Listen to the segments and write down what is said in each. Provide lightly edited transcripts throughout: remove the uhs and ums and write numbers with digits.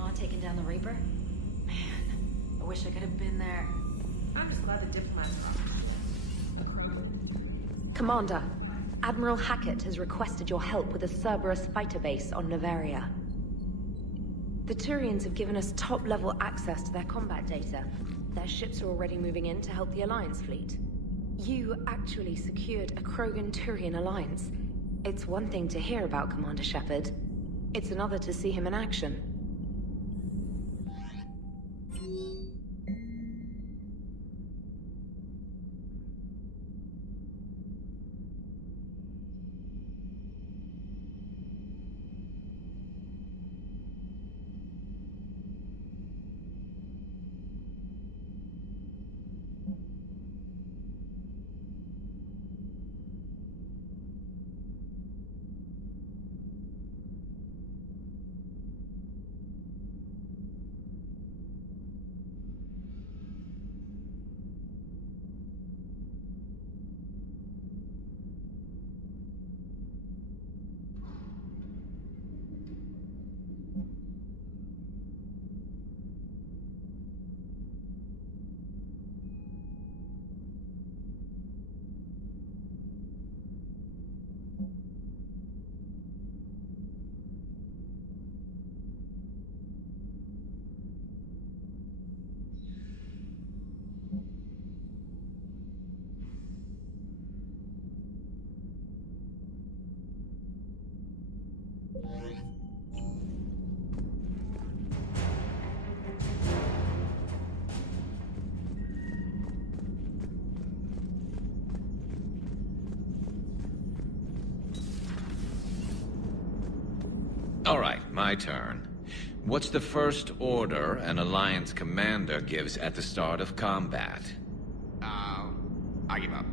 grandma taking down the Reaper? Man, I wish I could have been there. I'm just glad the diplomats are. Commander, Admiral Hackett has requested your help with a Cerberus fighter base on Novaria. The Turians have given us top-level access to their combat data. Their ships are already moving in to help the Alliance fleet. You actually secured a Krogan-Turian alliance. It's one thing to hear about Commander Shepard. It's another to see him in action. All right, my turn. What's the first order an Alliance commander gives at the start of combat? I give up.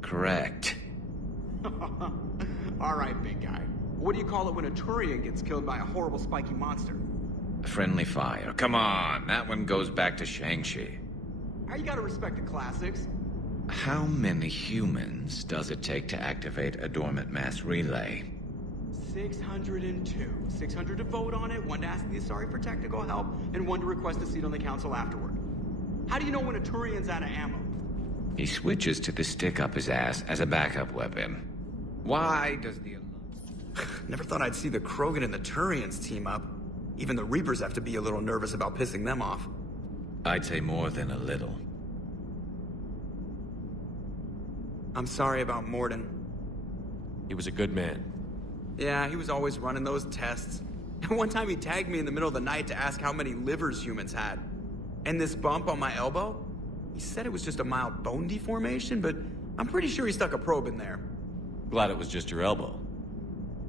Correct. Alright, big guy. What do you call it when a Turian gets killed by a horrible spiky monster? Friendly fire. Come on, that one goes back to Shang-Chi. You gotta respect the classics. How many humans does it take to activate a dormant mass relay? 602. 600 to vote on it, 1 to ask the Asari for technical help, and 1 to request a seat on the council afterward. How do you know when a Turian's out of ammo? He switches to the stick up his ass as a backup weapon. Why does the... Never thought I'd see the Krogan and the Turians team up. Even the Reapers have to be a little nervous about pissing them off. I'd say more than a little. I'm sorry about Morden. He was a good man. Yeah, he was always running those tests. And one time he tagged me in the middle of the night to ask how many livers humans had. And this bump on my elbow? He said it was just a mild bone deformation, but I'm pretty sure he stuck a probe in there. Glad it was just your elbow.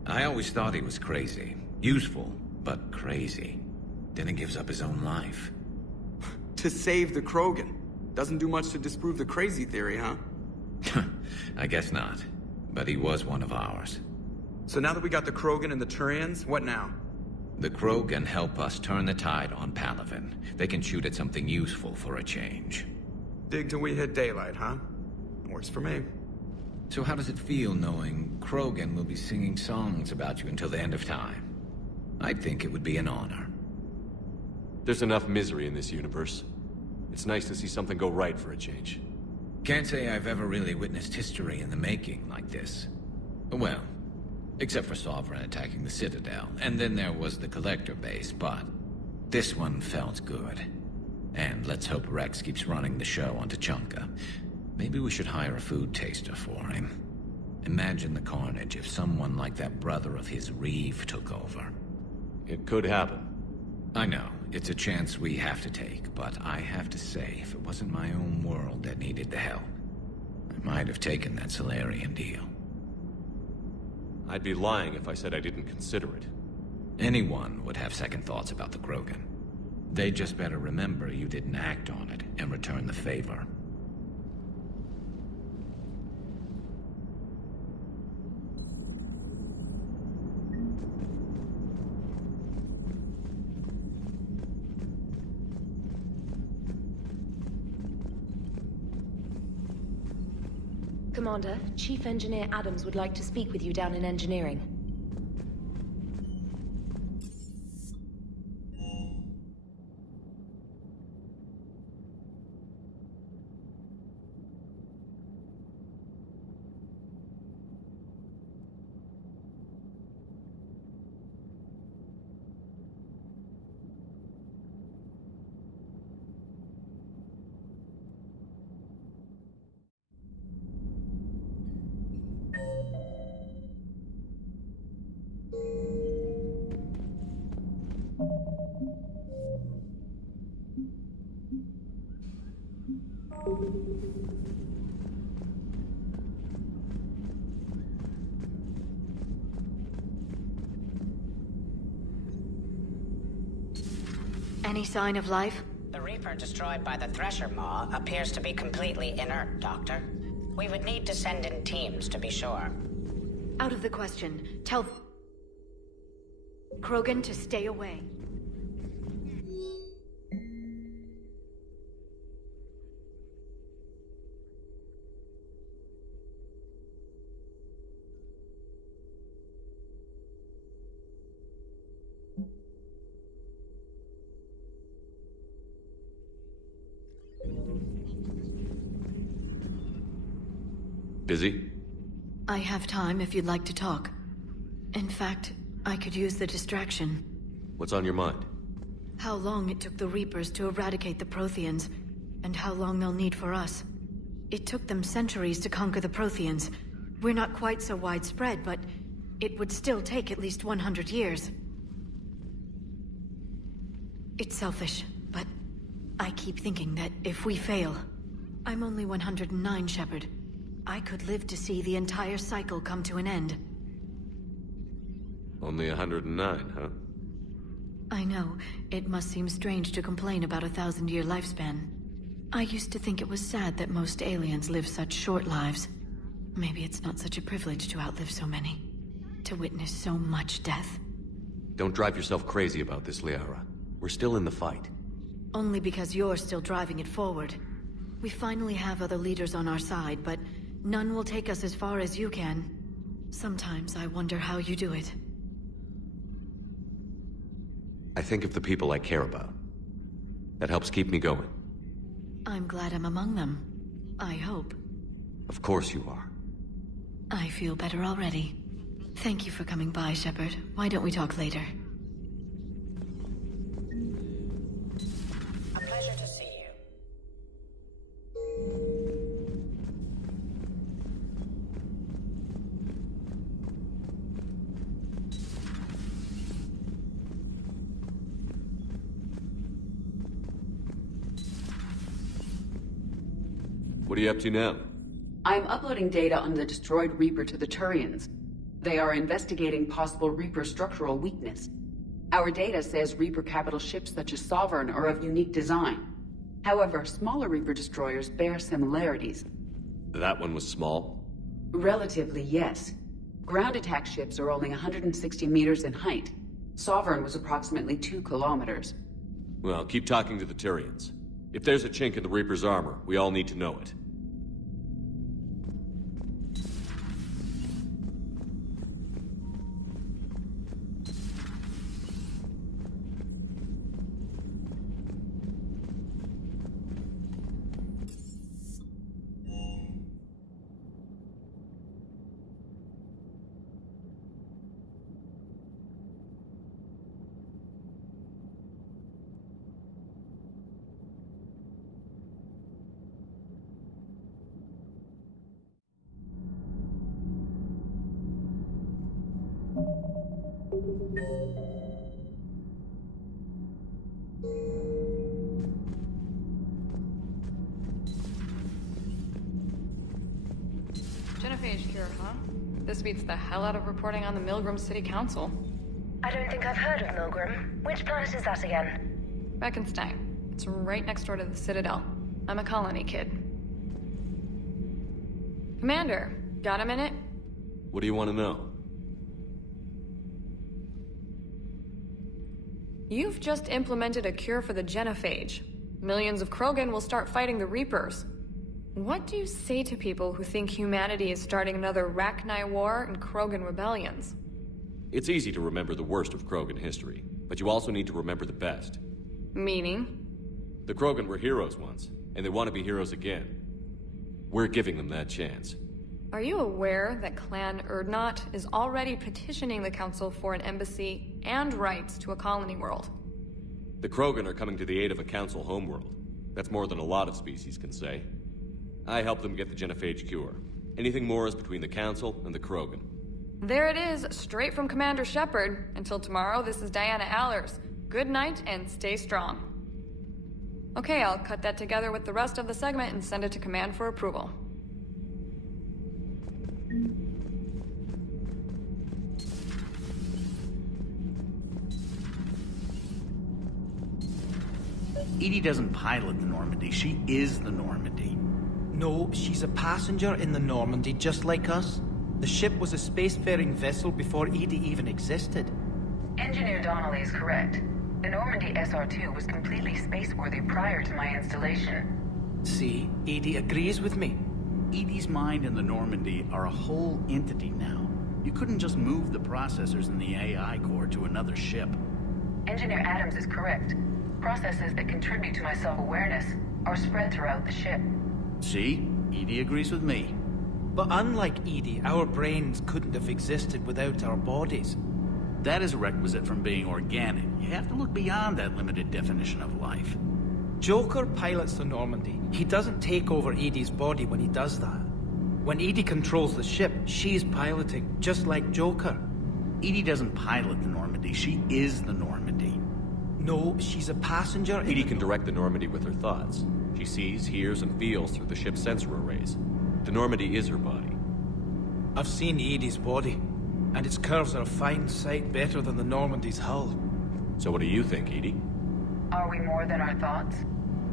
I always thought he was crazy. Useful, but crazy. Then he gives up his own life. To save the Krogan. Doesn't do much to disprove the crazy theory, huh? I guess not. But he was one of ours. So now that we got the Krogan and the Turians, what now? The Krogan help us turn the tide on Palaven. They can shoot at something useful for a change. Dig till we hit daylight, huh? Works for me. So how does it feel knowing Krogan will be singing songs about you until the end of time? I think it would be an honor. There's enough misery in this universe. It's nice to see something go right for a change. Can't say I've ever really witnessed history in the making like this. Well, except for Sovereign attacking the Citadel, and then there was the Collector base, but this one felt good. And let's hope Rex keeps running the show on Tuchanka. Maybe we should hire a food taster for him. Imagine the carnage if someone like that brother of his, Reeve, took over. It could happen. I know, it's a chance we have to take, but I have to say, if it wasn't my own world that needed the help, I might have taken that Solarian deal. I'd be lying if I said I didn't consider it. Anyone would have second thoughts about the Krogan. They just better remember you didn't act on it and return the favor. Commander, Chief Engineer Adams would like to speak with you down in engineering. Any sign of life? The Reaper destroyed by the Thresher Maw appears to be completely inert, Doctor. We would need to send in teams to be sure. Out of the question. Tell Krogan to stay away. Busy? I have time if you'd like to talk. In fact, I could use the distraction. What's on your mind? How long it took the Reapers to eradicate the Protheans, and how long they'll need for us. It took them centuries to conquer the Protheans. We're not quite so widespread, but it would still take at least 100 years. It's selfish, but I keep thinking that if we fail... I'm only 109, Shepard. I could live to see the entire cycle come to an end. Only 109, huh? I know. It must seem strange to complain about a 1,000-year lifespan. I used to think it was sad that most aliens live such short lives. Maybe it's not such a privilege to outlive so many. To witness so much death. Don't drive yourself crazy about this, Liara. We're still in the fight. Only because you're still driving it forward. We finally have other leaders on our side, but none will take us as far as you can. Sometimes I wonder how you do it. I think of the people I care about. That helps keep me going. I'm glad I'm among them. I hope. Of course you are. I feel better already. Thank you for coming by, Shepard. Why don't we talk later? A pleasure to see you. What are you up to now? I'm uploading data on the destroyed Reaper to the Turians. They are investigating possible Reaper structural weakness. Our data says Reaper capital ships such as Sovereign are of unique design. However, smaller Reaper destroyers bear similarities. That one was small? Relatively, yes. Ground attack ships are only 160 meters in height. Sovereign was approximately 2 kilometers. Well, keep talking to the Turians. If there's a chink in the Reaper's armor, we all need to know it. Genophage cure, huh? This beats the hell out of reporting on the Milgram City Council. I don't think I've heard of Milgram. Which planet is that again? Beckenstein. It's right next door to the Citadel. I'm a colony kid. Commander, got a minute? What do you want to know? You've just implemented a cure for the genophage. Millions of Krogan will start fighting the Reapers. What do you say to people who think humanity is starting another Rachni War and Krogan rebellions? It's easy to remember the worst of Krogan history, but you also need to remember the best. Meaning? The Krogan were heroes once, and they want to be heroes again. We're giving them that chance. Are you aware that Clan Urdnot is already petitioning the Council for an embassy and rights to a colony world? The Krogan are coming to the aid of a Council homeworld. That's more than a lot of species can say. I helped them get the genophage cure. Anything more is between the Council and the Krogan. There it is, straight from Commander Shepard. Until tomorrow, this is Diana Allers. Good night and stay strong. Okay, I'll cut that together with the rest of the segment and send it to Command for approval. Edie doesn't pilot the Normandy, she is the Normandy. No, she's a passenger in the Normandy, just like us. The ship was a spacefaring vessel before Edie even existed. Engineer Donnelly is correct. The Normandy SR-2 was completely spaceworthy prior to my installation. See, Edie agrees with me. Edie's mind and the Normandy are a whole entity now. You couldn't just move the processors in the AI core to another ship. Engineer Adams is correct. Processes that contribute to my self-awareness are spread throughout the ship. See? Edie agrees with me. But unlike Edie, our brains couldn't have existed without our bodies. That is a requisite from being organic. You have to look beyond that limited definition of life. Joker pilots the Normandy. He doesn't take over Edie's body when he does that. When Edie controls the ship, she's piloting, just like Joker. Edie doesn't pilot the Normandy, she is the Normandy. No, she's a passenger in Edie can direct the Normandy with her thoughts. She sees, hears, and feels through the ship's sensor arrays. The Normandy is her body. I've seen Edie's body, and its curves are a fine sight better than the Normandy's hull. So what do you think, Edie? Are we more than our thoughts?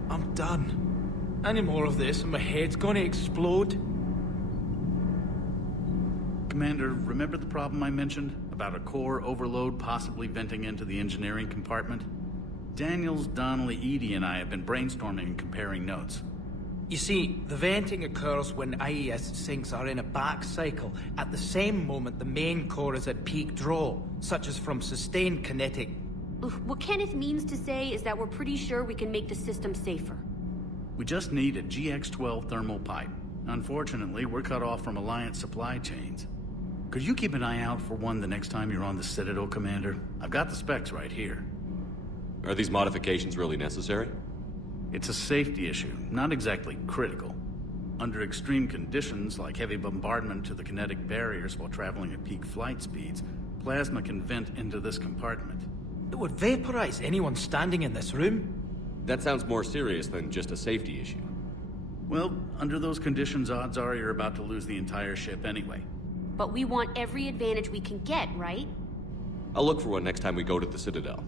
I'm done. Any more of this and my head's gonna explode. Commander, remember the problem I mentioned? About a core overload possibly venting into the engineering compartment? Daniels, Donnelly, Edie, and I have been brainstorming and comparing notes. You see, the venting occurs when IES sinks are in a back cycle, at the same moment the main core is at peak draw, such as from sustained kinetic. What Kenneth means to say is that we're pretty sure we can make the system safer. We just need a GX-12 thermal pipe. Unfortunately, we're cut off from Alliance supply chains. Could you keep an eye out for one the next time you're on the Citadel, Commander? I've got the specs right here. Are these modifications really necessary? It's a safety issue, not exactly critical. Under extreme conditions, like heavy bombardment to the kinetic barriers while traveling at peak flight speeds, plasma can vent into this compartment. It would vaporize anyone standing in this room. That sounds more serious than just a safety issue. Well, under those conditions, odds are you're about to lose the entire ship anyway. But we want every advantage we can get, right? I'll look for one next time we go to the Citadel.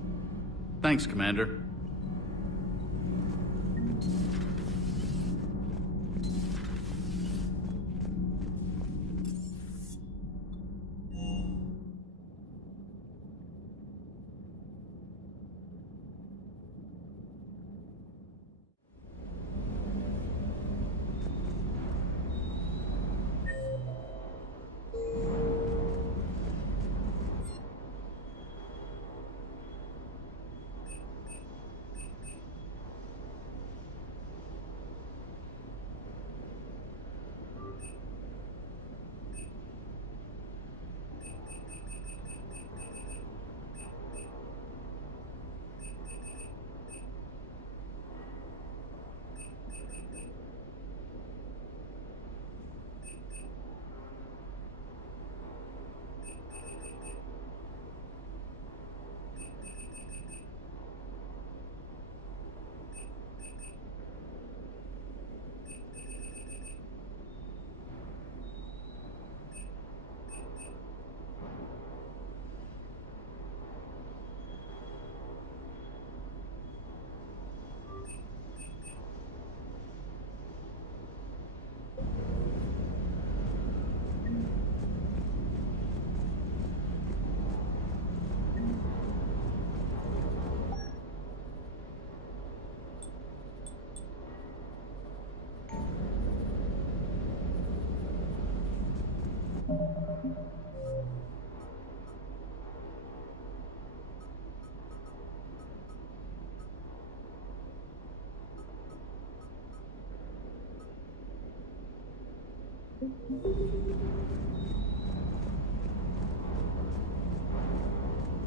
Thanks, Commander.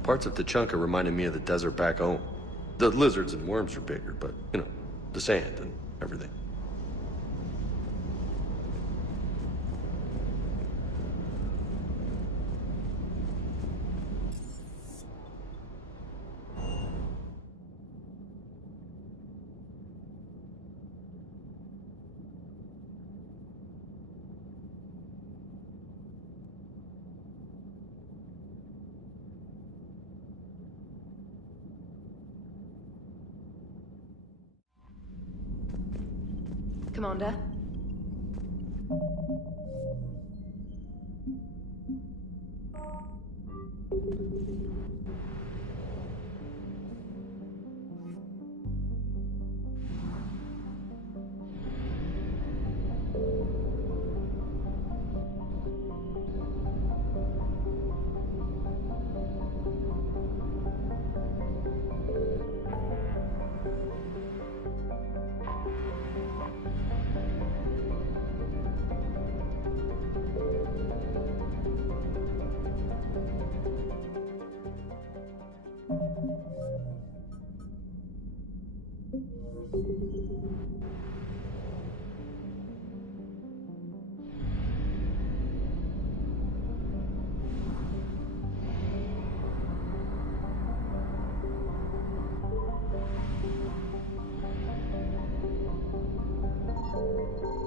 Parts of Tuchanka reminded me of the desert back home. The lizards and worms are bigger, but, you know, the sand and everything. Commander.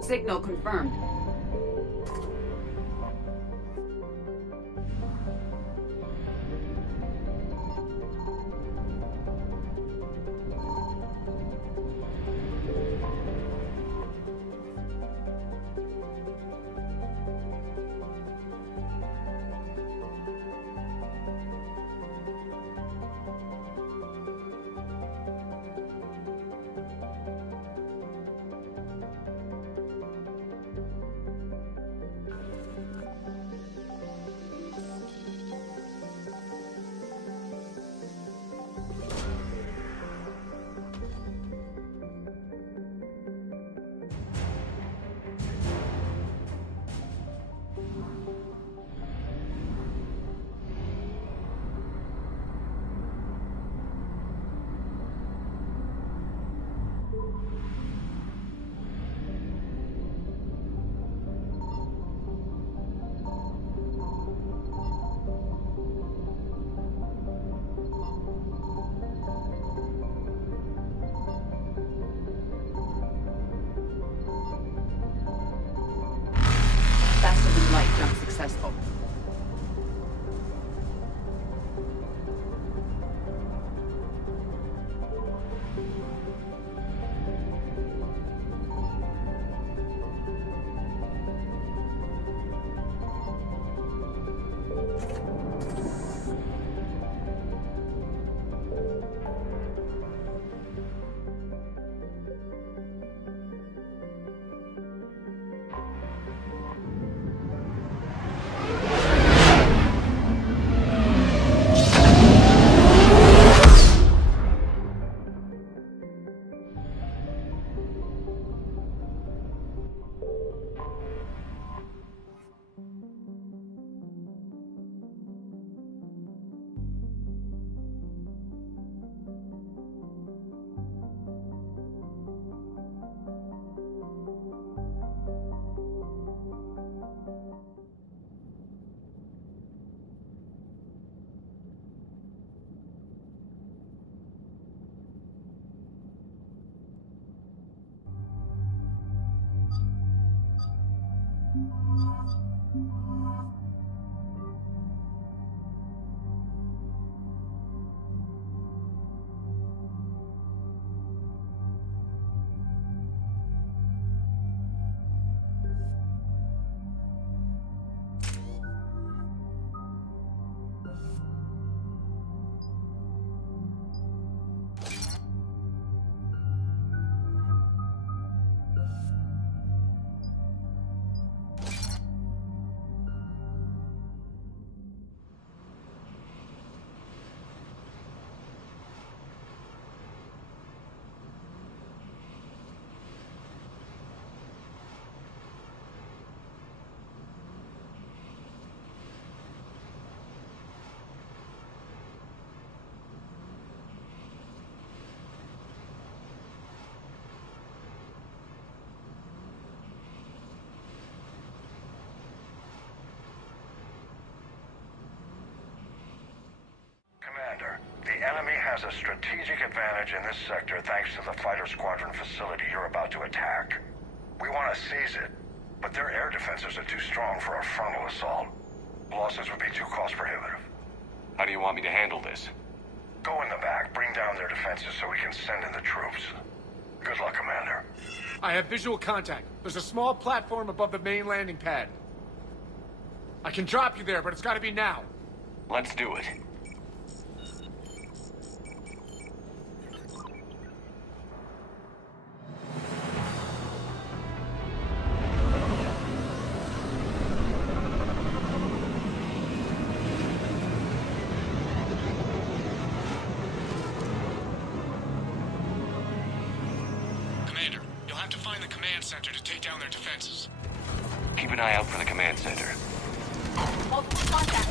Signal confirmed. Faster than light jump successful. Commander, the enemy has a strategic advantage in this sector thanks to the fighter squadron facility you're about to attack. We want to seize it, but their air defenses are too strong for a frontal assault. Losses would be too cost prohibitive. How do you want me to handle this? Go in the back, bring down their defenses so we can send in the troops. Good luck, Commander. I have visual contact. There's a small platform above the main landing pad. I can drop you there, but it's gotta be now. Let's do it. Commander, you'll have to find the command center to take down their defenses. Keep an eye out for the command center. Multiple contact.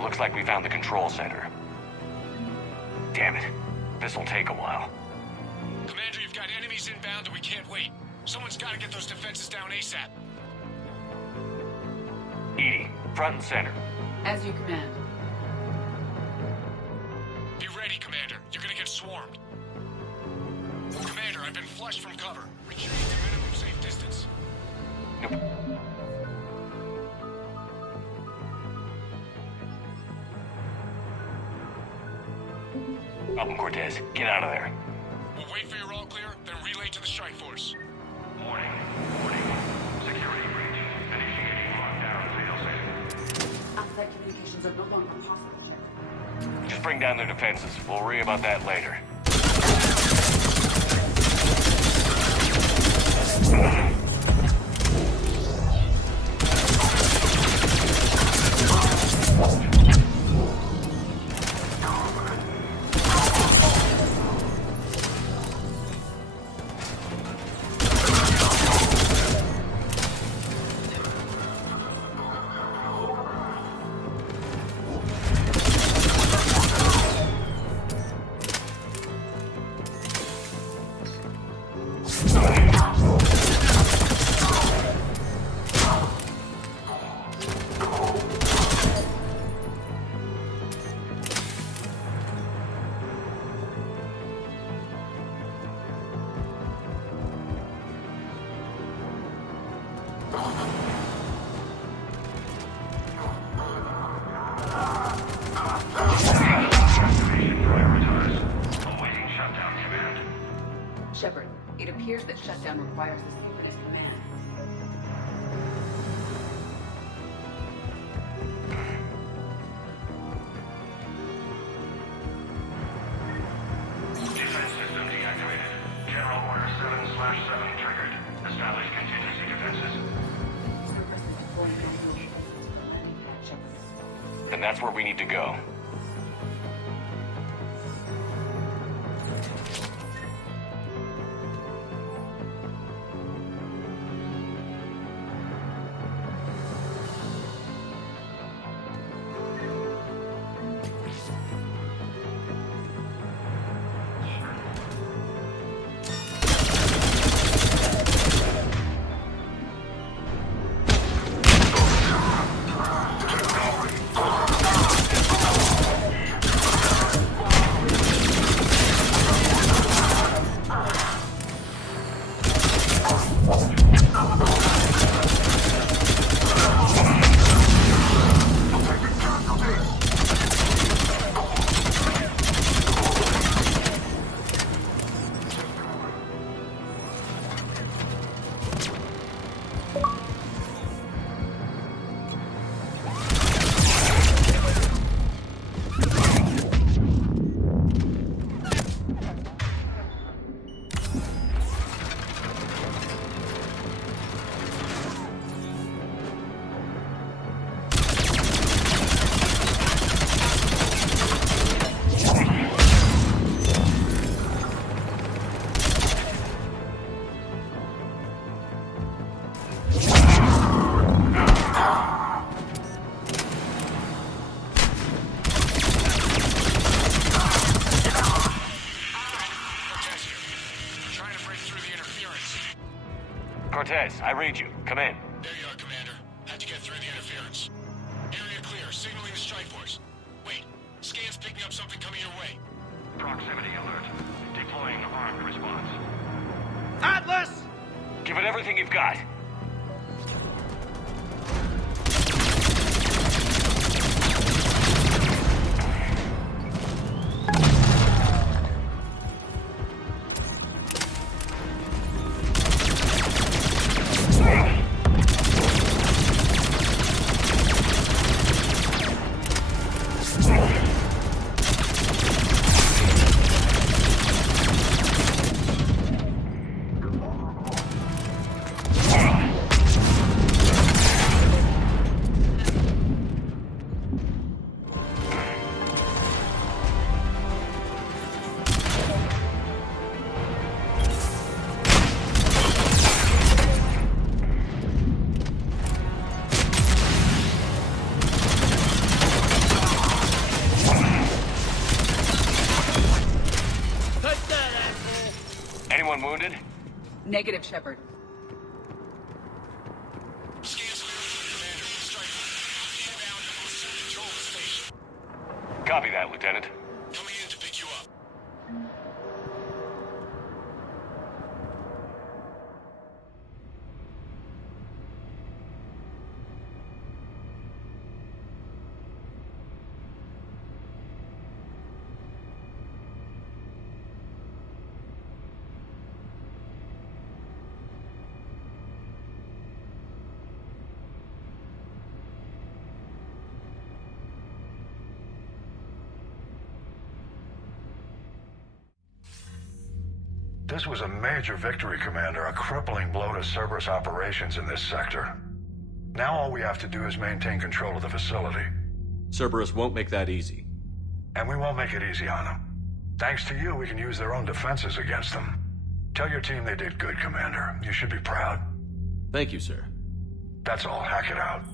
Looks like we found the control center. Damn it. This'll take a while. Commander, you've got enemies inbound and we can't wait. Someone's gotta get those defenses down ASAP. Edie, front and center. As you command. Be ready, Commander. You're gonna get swarmed. Commander, I've been flushed from cover. Retreat to minimum safe distance. Nope. Up, Cortez. Get out of there. We'll wait for your all clear, then relay to the strike force. Warning. Security breach. Initiating lockdown failsafe. Outside communications are no longer possible, Shepard. Just bring down their defenses. We'll worry about that later. Shepard, it appears that shutdown requires a synchronous command. Defense system deactivated. General Order 7/7 triggered. Establish contingency defenses. Cerberus is deploying transmission systems. Shepard. And that's where we need to go. Cortez, I read you. Come in. There you are, Commander. Had to get through the interference. Area clear. Signaling the strike force. Wait. Scan's picking up something coming your way. Proximity alert. Deploying armed response. Atlas! Give it everything you've got. Anyone wounded? Negative, Shepard. Copy that, Lieutenant. Coming in to pick you up. This was a major victory, Commander. A crippling blow to Cerberus operations in this sector. Now all we have to do is maintain control of the facility. Cerberus won't make that easy. And we won't make it easy on them. Thanks to you, we can use their own defenses against them. Tell your team they did good, Commander. You should be proud. Thank you, sir. That's all. Hack it out.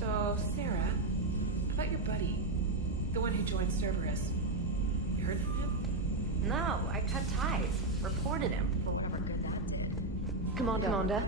So, Sarah, about your buddy, the one who joined Cerberus. You heard from him? No, I cut ties. Reported him for whatever good that did. Commander.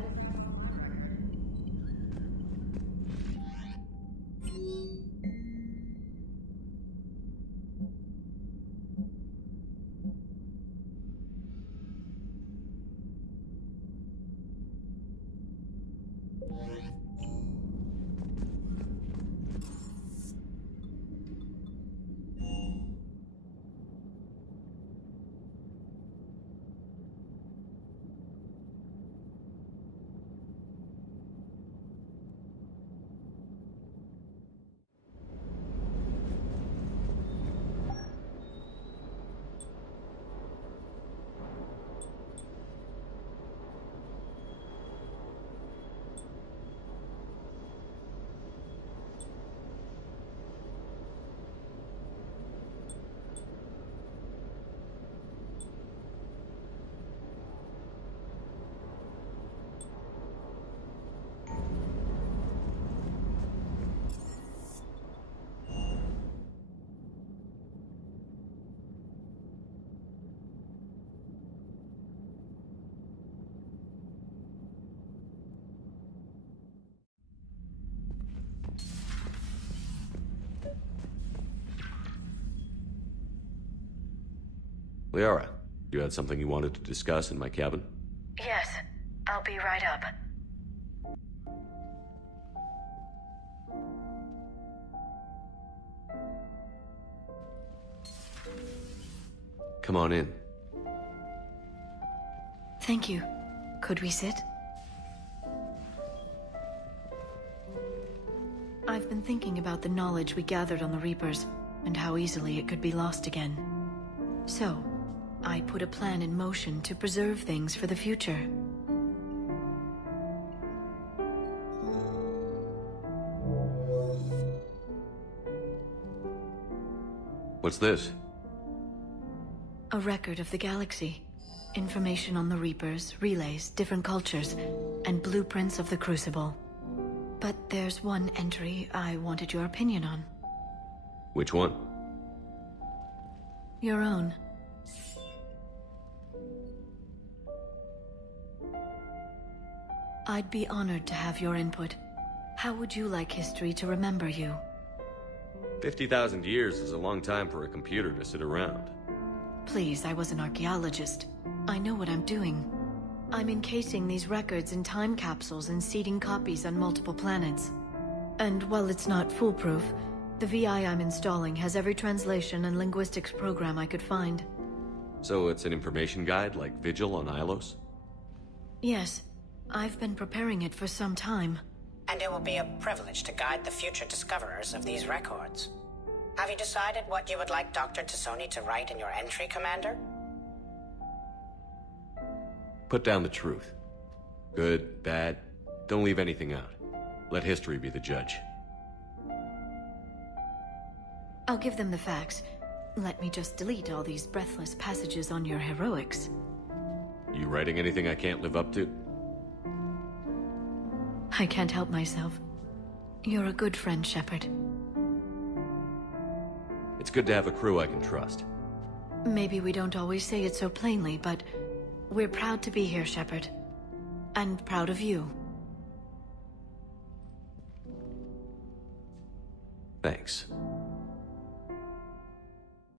Liara, you had something you wanted to discuss in my cabin? Yes, I'll be right up. Come on in. Thank you. Could we sit? I've been thinking about the knowledge we gathered on the Reapers, and how easily it could be lost again. So, I put a plan in motion to preserve things for the future. What's this? A record of the galaxy. Information on the Reapers, relays, different cultures, and blueprints of the Crucible. But there's one entry I wanted your opinion on. Which one? Your own. I'd be honored to have your input. How would you like history to remember you? 50,000 years is a long time for a computer to sit around. Please, I was an archaeologist. I know what I'm doing. I'm encasing these records in time capsules and seeding copies on multiple planets. And while it's not foolproof, the VI I'm installing has every translation and linguistics program I could find. So it's an information guide like Vigil on Ilos? Yes, I've been preparing it for some time. And it will be a privilege to guide the future discoverers of these records. Have you decided what you would like Dr. T'Soni to write in your entry, Commander? Put down the truth. Good, bad, don't leave anything out. Let history be the judge. I'll give them the facts. Let me just delete all these breathless passages on your heroics. You writing anything I can't live up to? I can't help myself. You're a good friend, Shepard. It's good to have a crew I can trust. Maybe we don't always say it so plainly, but we're proud to be here, Shepard. And proud of you. Thanks.